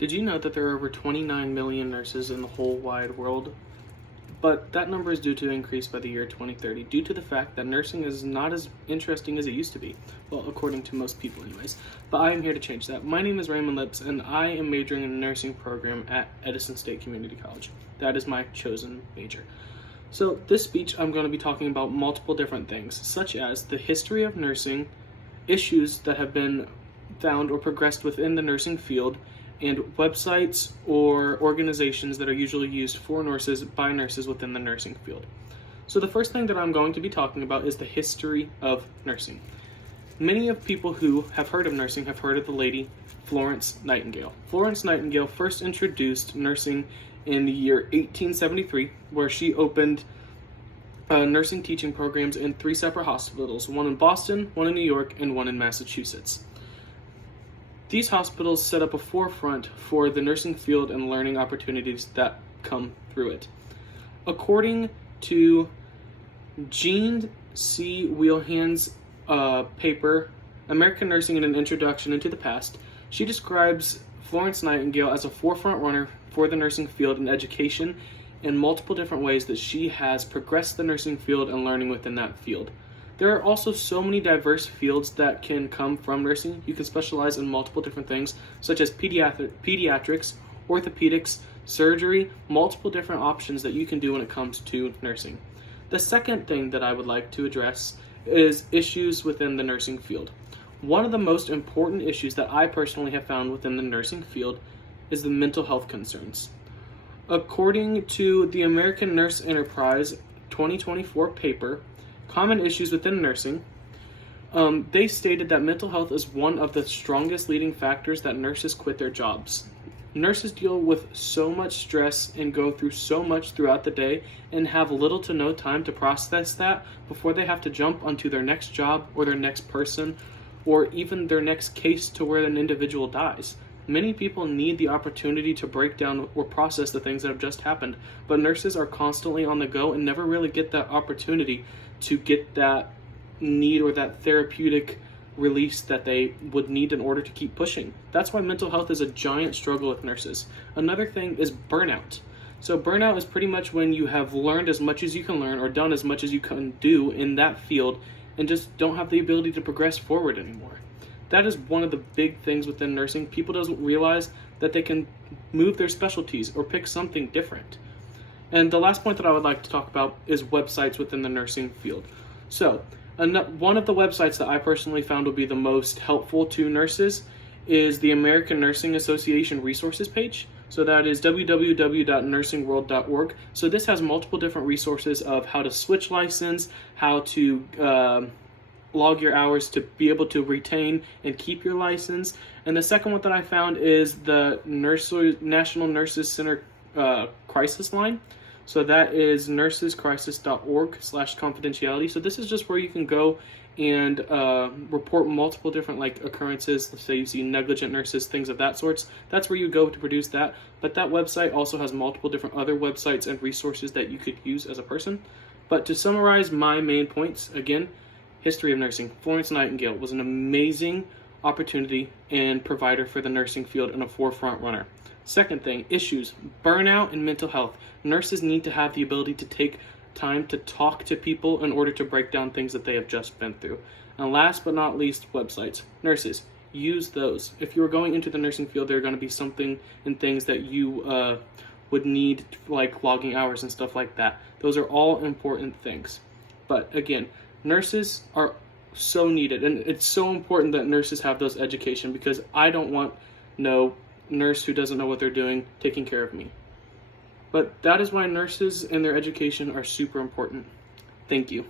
Did you know that there are over 29 million nurses in the whole wide world? But that number is due to increase by the year 2030 due to the fact that nursing is not as interesting as it used to be. Well, according to most people anyways. But I am here to change that. My name is Raymond and I am majoring in a nursing program at Edison State Community College. That is my chosen major. So this speech I'm going to be talking about multiple different things, such as the history of nursing, issues that have been found or progressed within the nursing field, and websites or organizations that are usually used for nurses by nurses within the nursing field. So the first thing that I'm going to be talking about is the history of nursing. Many of people who have heard of nursing have heard of the lady Florence Nightingale. Florence Nightingale first introduced nursing in the year 1873, where she opened nursing teaching programs in 3 separate hospitals, one in Boston, one in New York, and one in Massachusetts. These hospitals set up a forefront for the nursing field and learning opportunities that come through it. According to Jean C. Wheelhand's paper, American Nursing in an Introduction into the Past, she describes Florence Nightingale as a forefront runner for the nursing field and education in multiple different ways that she has progressed the nursing field and learning within that field. There are also so many diverse fields that can come from nursing. You can specialize in multiple different things, such as pediatrics, orthopedics, surgery, multiple different options that you can do when it comes to nursing. The second thing that I would like to address is issues within the nursing field. One of the most important issues that I personally have found within the nursing field is the mental health concerns. According to the American Nurse Enterprise 2024 paper, Common Issues Within Nursing, they stated that mental health is one of the strongest leading factors that nurses quit their jobs. Nurses deal with so much stress and go through so much throughout the day and have little to no time to process that before they have to jump onto their next job or their next person or even their next case to where an individual dies. Many people need the opportunity to break down or process the things that have just happened, but nurses are constantly on the go and never really get that opportunity to get that need or that therapeutic release that they would need in order to keep pushing. That's why mental health is a giant struggle with nurses. Another thing is burnout. So burnout is pretty much when you have learned as much as you can learn or done as much as you can do in that field and just don't have the ability to progress forward anymore. That is one of the big things within nursing. People don't realize that they can move their specialties or pick something different. And the last point that I would like to talk about is websites within the nursing field. So, one of the websites that I personally found will be the most helpful to nurses is the American Nursing Association resources page. So that is www.nursingworld.org. So this has multiple different resources of how to switch license, how to log your hours to be able to retain and keep your license. And the second one that I found is the National Nurses Center crisis line. So that is nursescrisis.org/confidentiality. So this is just where you can go and report multiple different occurrences. Let's say you see negligent nurses, things of that sorts. That's where you go to produce that. But that website also has multiple different other websites and resources that you could use as a person. But to summarize my main points, again, history of nursing. Florence Nightingale was an amazing opportunity and provider for the nursing field and a forefront runner. Second thing, issues, burnout and mental health. Nurses need to have the ability to take time to talk to people in order to break down things that they have just been through. And last but not least, websites. Nurses, use those. If you are going into the nursing field, there are going to be something and things that you would need, like logging hours and stuff like that. Those are all important things. But again, nurses are so needed, and it's so important that nurses have those education, because I don't want no nurse who doesn't know what they're doing taking care of me. But that is why nurses and their education are super important. Thank you.